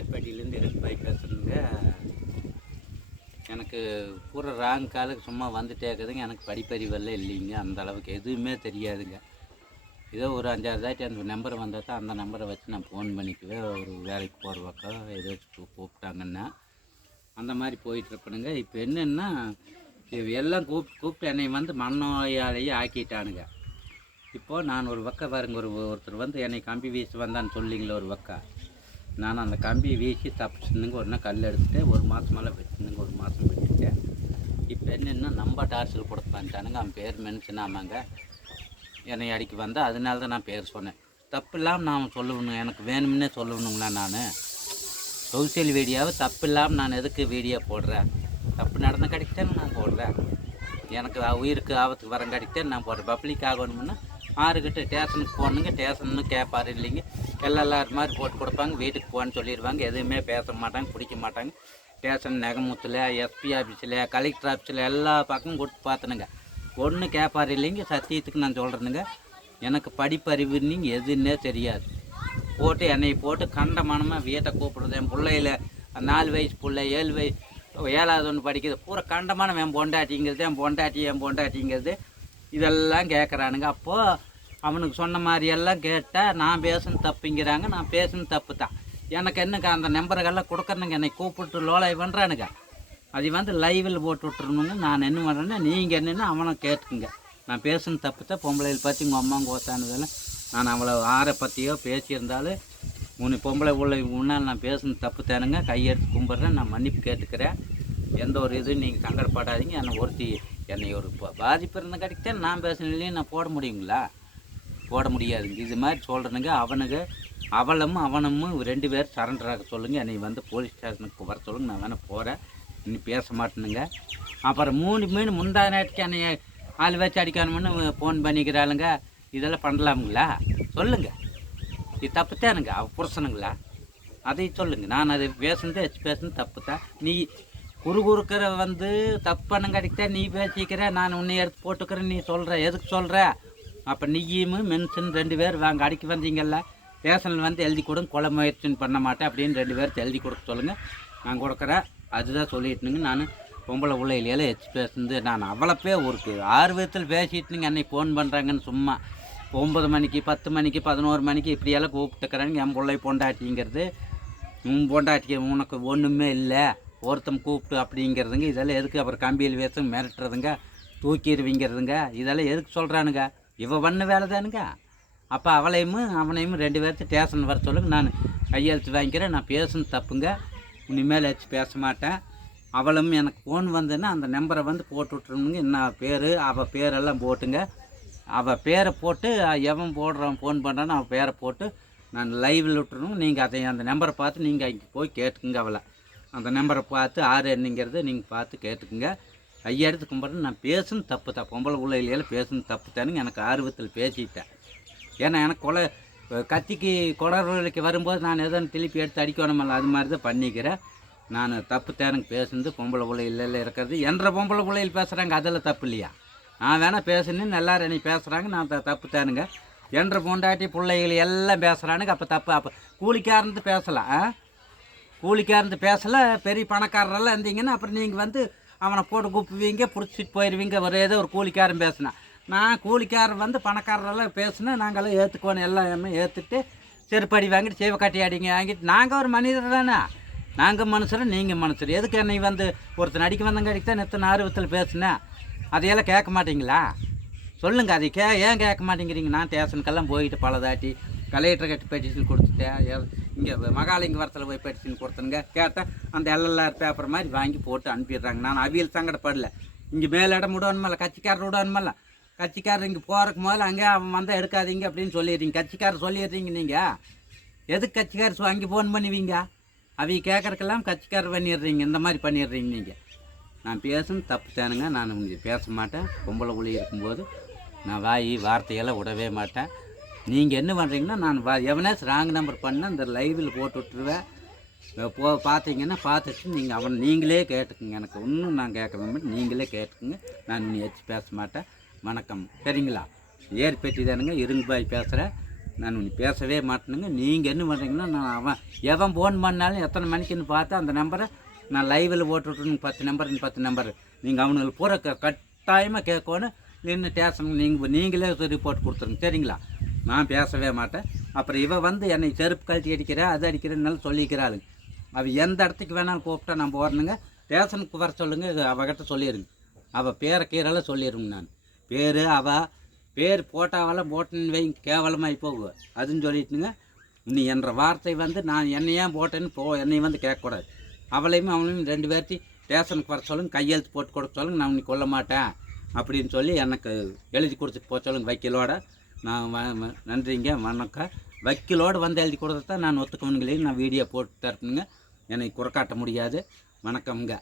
ஏற்பட்டியிலேருந்து இருப்பாய் பேசுகிறேங்க. எனக்கு பூரா ராங் காலுக்கு சும்மா வந்துட்டே இருக்குதுங்க. எனக்கு படிப்பறிவெல்லாம் இல்லைங்க, அந்த அளவுக்கு எதுவுமே தெரியாதுங்க. ஏதோ ஒரு 5-6 தாட்டி அந்த நம்பர் வந்தால் தான் அந்த நம்பரை வச்சு நான் ஃபோன் பண்ணிக்குவேன். ஒரு வேலைக்கு போகிற பக்கம் ஏதாச்சும் கூப்பிட்டாங்கன்னா அந்த மாதிரி போயிட்டுருப்பேனுங்க. இப்போ என்னென்னா எல்லாம் கூப்பிட்டு என்னை வந்து மண்ணோயாலேயே ஆக்கிட்டானுங்க. இப்போது நான் ஒரு பக்கம் பாருங்க, ஒருத்தர் வந்து என்னை கம்பி வீசி வந்தான்னு சொல்லிங்களே ஒரு பக்கம், நான் அந்த கம்பி வீசி தப்பிச்சுனுங்க. ஒரு நாள் கல் எடுத்துகிட்டு 1 மாதம் மேலே வச்சுருந்துங்க, 1 மாதம் வச்சுட்டேன். இப்போ என்னென்னா நம்ம டார்ச்சல் கொடுப்பான்ட்டானுங்க. அவன் பேர் மென்ஷன் ஆமாங்க. என்னை அடிக்க வந்தால் அதனால தான் நான் பேர் சொன்னேன். தப்பு இல்லாமல் நான் சொல்லணும், எனக்கு வேணும்னே சொல்லணுங்களா? நான் சோசியல் வீடியோவை தப்பு இல்லாமல் நான் எதுக்கு வீடியோ போடுறேன்? தப்பு நடந்த கடிக்கிட்டேன்னு நான் போடுறேன். எனக்கு உயிருக்கு ஆபத்துக்கு வர கடிக்கிட்டேன்னு நான் போடுறேன். பப்ளிக் ஆகணும்னா ஆறுகிட்ட ஸ்டேஷனுக்கு போகணுங்க. ஸ்டேஷன்னு கேட்பாரு இல்லைங்க, எல்லாரும் மாதிரி போட்டு கொடுப்பாங்க. வீட்டுக்கு போன்னு சொல்லிடுவாங்க. எதுவுமே பேச மாட்டாங்க, பிடிக்க மாட்டாங்க. ஸ்டேஷன் நெகமுத்தில், எஸ்பி ஆஃபீஸில், கலெக்டர் ஆஃபீஸில் எல்லா பக்கமும் கொடுத்து பார்த்தனுங்க. ஒன்று கேட்பாரு இல்லைங்க. சத்தியத்துக்கு நான் சொல்கிறேனுங்க, எனக்கு படிப்பறிவு நீங்கள் எதுன்னே தெரியாது. போட்டு என்னை போட்டு கண்டமானமாக வீட்டை கூப்பிடுறது. என் பிள்ளையில் 4 வயசு பிள்ளை, 7 வயசு 7வது ஒன்று படிக்கிறது, பூரா கண்டமான என் பொண்டாட்டிங்கிறது, என் பொண்டாட்டிங்கிறது இதெல்லாம் கேட்குறானுங்க. அப்போது அவனுக்கு சொன்ன மாதிரியெல்லாம் கேட்டால் நான் பேசுன்னு தப்புங்கிறாங்க. நான் பேசுன்னு தப்பு தான். எனக்கு என்னங்க அந்த நம்பர்களெல்லாம் கொடுக்குறனுங்க. என்னை கூப்பிட்டு லோலாய் பண்ணுறானுங்க. அது வந்து லைவில் போட்டு விட்டுருணுங்க. நான் என்ன பண்ணுறேன்னா, நீங்கள் என்னென்னா அவனை கேட்டுக்குங்க. நான் பேசுன்னு தப்பு தான். பொம்பளையில் பற்றி உங்கள் அம்மாங்க ஓத்தானதெல்லாம் நான் அவளை ஆரை பற்றியோ பேசியிருந்தாலும் உன்னை பொம்பளை உள்ள முன்னால் நான் பேசுன்னு தப்பு தானுங்க. கையெடுத்து கும்பிட்றேன், நான் மன்னிப்பு கேட்டுக்கிறேன். எந்த ஒரு இதுவும் நீங்கள் சங்கடப்படாதீங்க. என்னை ஒரு பாதிப்பு இருந்த கடிக்கிட்டேன் நான் பேசுனதுலேயும் நான் போட முடியுங்களா? போட முடியாதுங்க. இது மாதிரி சொல்கிறேனுங்க. அவளும் 2 பேர் சரண்டராக சொல்லுங்கள். என்னை வந்து போலீஸ் ஸ்டேஷனுக்கு வர சொல்லுங்கள். நான் வேணால் போகிறேன், இன்னும் பேச மாட்டேனுங்க. அப்புறம் 3 முந்தா நேரத்துக்கு என்னை ஆள் வச்சு அடிக்கணும்னு ஃபோன் பண்ணிக்கிறாளுங்க. இதெல்லாம் பண்ணலாமுங்களா? சொல்லுங்கள். இது தப்பு தானுங்க. புருஷனுங்களா? அதை சொல்லுங்கள். நான் அதை பேசுனது தப்பு தான். நீ குறுக்கிற வந்து தப்பு பண்ணங்க அடிக்கிட்டேன், நீ பேசிக்கிற, நான் உன்னை எடுத்து போட்டுக்கிறேன், நீ சொல்கிற எதுக்கு சொல்கிற? அப்போ நீயும் மென்ஷன் 2 பேர் வாங்க அடிக்க வந்தீங்கல்ல, ஸ்டேஷனில் வந்து எழுதி கொடுங்க. கொலை முயற்சின்னு பண்ண மாட்டேன் அப்படின்னு 2 பேருக்கு எழுதி கொடுக்க சொல்லுங்கள். நான் கொடுக்குறேன். அதுதான் சொல்லிட்டுனுங்க. நான் பொம்பளை பிள்ளையிலையெல்லாம் பேசுனது நான் அவ்வளோப்பே ஒரு 6 விதத்தில் பேசிட்டுனுங்க. அன்னைக்கு ஃபோன் பண்ணுறாங்கன்னு சும்மா 9 மணிக்கு 10 மணிக்கு 11 மணிக்கு இப்படியெல்லாம் கூப்பிட்டுக்கிறாங்க. என் பிள்ளை பொண்டாட்டிங்கிறது, உன் பொண்டாட்டி உனக்கு ஒன்றுமே இல்லை, ஒருத்தம் கூப்பிட்டு அப்படிங்கிறதுங்க. இதெல்லாம் எதுக்கு? அப்புறம் கம்பியில் வேசம் மிரட்டுறதுங்க, தூக்கிடுவீங்கிறதுங்க. இதெல்லாம் எதுக்கு சொல்கிறானுங்க? பண்ண வேலை தானுங்க. அப்போ அவனையும் 2 பேர்த்து ஸ்டேஷன் வர சொல்லுங்க. நான் கையெழுத்து வாங்கிக்கிறேன். நான் பேசுன்னு தப்புங்க, இனிமேல் வச்சு பேச மாட்டேன். அவளும் எனக்கு ஃபோன் வந்ததுன்னா அந்த நம்பரை வந்து போட்டு விட்டுருணுங்க. என்ன பேர், அவள் பேரெல்லாம் போட்டுங்க. அவள் பேரை போட்டு எவன் போடுறான் ஃபோன் பண்ணுறான்னு அவள் பேரை போட்டு நான் லைவில் விட்டுருணும். நீங்கள் அந்த நம்பரை பார்த்து நீங்கள் அங்கே போய் கேட்டுக்குங்க. அவளை அந்த நம்பரை பார்த்து 6 என்னங்கிறது நீங்கள் பார்த்து கேட்டுக்குங்க. கையெடுத்து கும்பிட்றேன். நான் பேசுன்னு தப்பு தான். பொம்பளை பிள்ளையிலையெல்லாம் பேசுன்னு தப்பு தானுங்க. எனக்கு ஆர்வத்தில் பேசிட்டேன். ஏன்னா எனக்கு கத்திக்கு கொடர்வலைக்கு வரும்போது நான் எதோ திருப்பி எடுத்து அடிக்கணுமில்ல, அது மாதிரி தான் பண்ணிக்கிறேன். நான் தப்பு தானுங்க பேசுனது. பொம்பளை பிள்ளையில் இருக்கிறது என்ற பொம்பளை பிள்ளையில் பேசுகிறாங்க, அதெல்லாம் தப்பு இல்லையா? நான் வேணால் பேசுனேன்னு எல்லோரும் என்னை பேசுகிறாங்க, நான் தப்பு தானுங்க. என்ற பொண்டாட்டி பிள்ளைகள் எல்லாம் பேசுகிறானுங்க. அப்போ தப்பு. அப்போ கூலிக்காரந்து பேசலாம், கூலிக்காரந்து பேசலை. பெரிய பணக்காரரெல்லாம் இருந்தீங்கன்னா அப்புறம் நீங்கள் வந்து அவனை போட்டு கூப்பிடுவீங்க, பிடிச்சிட்டு போயிடுவீங்க. ஏதோ ஒரு கூலிக்காரன் பேசுனா, நான் கூலிக்காரன் வந்து பணக்காரரெல்லாம் பேசுனேன். நாங்கள்லாம் ஏற்றுக்கோணும், எல்லாமே ஏற்றுட்டு செருப்படி வாங்கிட்டு சேவை கட்டி அடிங்க வாங்கிட்டு. நாங்கள் ஒரு மனிதர் தானே, நாங்கள் மனுஷர், நீங்கள் மனுஷர். எதுக்கு என்னை வந்து ஒருத்தர் அடிக்க வந்தங்க அடிக்க தான் எத்தனை ஆர்வத்தில் பேசுனேன்? அதையெல்லாம் கேட்க மாட்டிங்களா? சொல்லுங்கள். அதை ஏன் கேட்க மாட்டேங்கிறீங்க? நான் ஸ்டேஷனுக்கெல்லாம் போயிட்டு பலதாட்டி கலெக்டர் கட்டி பெட்டிஷன் கொடுத்துட்டேன். இங்கே மகாலிங்கவரத்தில் போய் பெட்டிஷன் கொடுத்தனுங்க. கேட்டால் அந்த LLR பேப்பர் மாதிரி வாங்கி போட்டு அனுப்பிடுறாங்க. நான் அவியல் சங்கடப்படல. இங்கே மேலே இடம் விடணுமில்ல, கட்சிக்காரர் விடணுமில்ல. கட்சிக்காரர் இங்கே போகிறக்கு முதல்ல அங்கே அவன் வந்தால் எடுக்காதீங்க அப்படின்னு சொல்லிடுறீங்க. கட்சிக்காரர் சொல்லிடுறீங்க. நீங்கள் எதுக்கு கட்சிக்காரர் அங்கே ஃபோன் பண்ணுவீங்க? அவங்க கேட்குறக்கெல்லாம் கட்சிக்காரர் பண்ணிடுறீங்க. இந்த மாதிரி பண்ணிடுறீங்க. நீங்கள் நான் பேசுன்னு தப்பு தானுங்க. நான் உங்களுக்கு பேச மாட்டேன். பொம்பளை புள்ளி இருக்கும்போது நான் வார்த்தையெல்லாம் விடவே மாட்டேன். நீங்கள் என்ன பண்ணுறீங்கன்னா, நான் எவனாச்சும் ராங் நம்பர் பண்ணால் இந்த லைவில் போட்டு விட்டுருவேன். பார்த்தீங்கன்னா பார்த்துட்டு நீங்களே கேட்டுக்குங்க. எனக்கு ஒன்றும் நான் கேட்க மாட்டேன், நீங்களே கேட்டுக்குங்க. நான் நீ வச்சு பேச மாட்டேன். வணக்கம். சரிங்களா? ஏற்பேட்டி தானுங்க, இருங்குபாய் பேசுகிறேன். நான் உன்னை பேசவே மாட்டேனுங்க. நீங்கள் என்ன பண்ணுறீங்கன்னா, நான் எவன் ஃபோன் பண்ணாலும் எத்தனை மணிக்குன்னு பார்த்து அந்த நம்பரை நான் லைவில் போட்டுவிட்டுருங்க. 10 நம்பர் நீங்கள் அவனுங்களுக்கு பூரா கட்டாயமாக கேட்கணும். இல்லைன்னு ஸ்டேஷனுக்கு நீங்களே ரிப்போர்ட் கொடுத்துருங்க, சரிங்களா? நான் பேசவே மாட்டேன். அப்புறம் இவன் வந்து என்னை செருப்பு கழட்டி அடிக்கிறேன், அது அடிக்கிறேன்னாலும் சொல்லிக்கிறாளுங்க. அவள் எந்த இடத்துக்கு வேணாலும் கூப்பிட்டா நான் போடணுங்க. ஸ்டேஷனுக்கு வர சொல்லுங்கள், அவகிட்ட சொல்லிடுங்க. அவள் பேரை கீரெல்லாம் சொல்லிடுங்க. நான் பேர் போட்டாவெல்லாம் போட்டேன்னு வைங்க, கேவலமாகி போகுவேன். அதுன்னு சொல்லிட்டுங்க. நீ என்ற வார்த்தை வந்து நான் என்னை ஏன் போட்டேன்னு என்னை வந்து கேட்கக்கூடாது. அவளையும் அவனையும் 2 பேர்த்தையும் ஸ்டேஷனுக்கு வர சொல்லுங்க, கையெழுத்து போட்டு கொடுக்க சொல்லுங்க. நான் உன்னை கொல்ல மாட்டேன் அப்படின்னு சொல்லி எனக்கு எழுதி கொடுத்துட்டு போக சொல்லுங்க வக்கீலோட. நான் நன்றிங்க, வணக்கம். வக்கீலோடு வந்து எழுதி கொடுத்தா நான் ஒத்துக்கணுங்களே. நான் வீடியோ போட்டு தரப்புங்க, என்னை குறைக்காட்ட முடியாது. வணக்கம்ங்க.